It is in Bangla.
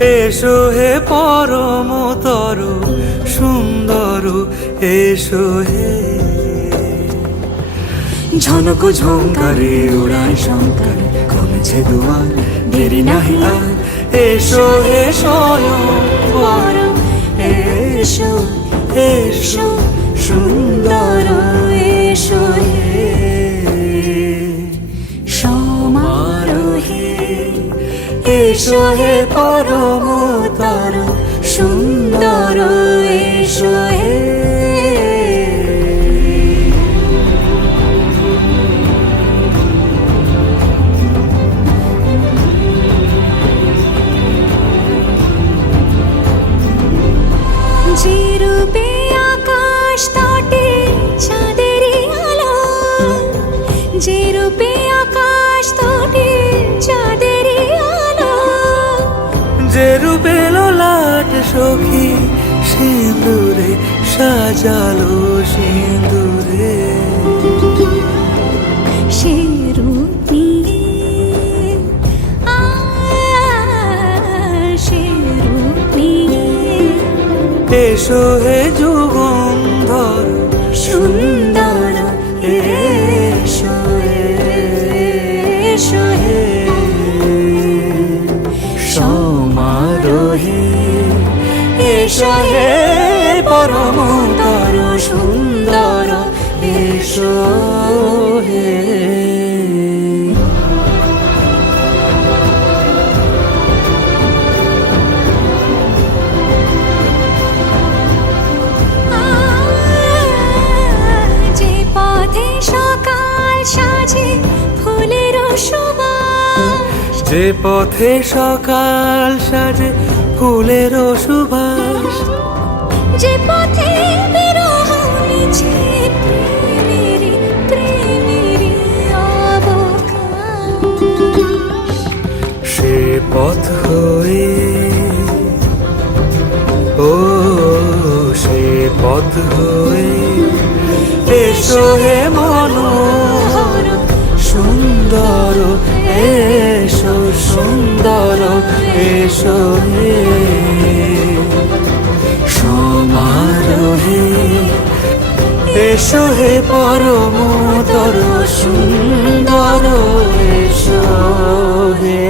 এসো হে পরমতর সুন্দর, এসো হে। ঝনক ঝঙ্কারে উড়ান শঙ্কর, কমেছে দুয়ার দেরি নাহি আর। এসো হে স্বয়ং বর, এসো এসো সুন্দর, এসো হে সমারোহে। এসো হে পরমতর সুন্দর, এসো হে। যে রূপে আকাশ তটে চাঁদেরই আলো, যে রূপে আকাশ তটে চাঁদেরই আলো, যে রূপে ললাট সখী সিঁদুরে সাজালো সিঁদুরে। সে রূপ নিয়ে সে রূপ নিয়ে এসো হে যুগন্ধর সুন্দর, এসো এসো হে সমারোহে। এসো হে পরমতর সুন্দর, এসো হে। যে পথে সকাল সাজে ফুলের সুবাস, যে পথে সকাল সাজে ফুলের সুবাস, যে পথে বিরহ মিছে প্রেমেরই প্রেমেরই অবকাশ, সে পথ হয়ে ও সে পথ হয়ে। এসো হে মনোহর সুন্দর, এসো সুন্দর, এসো হে সমারোহে। এসো হে পরমতর সুন্দর, এসো হে।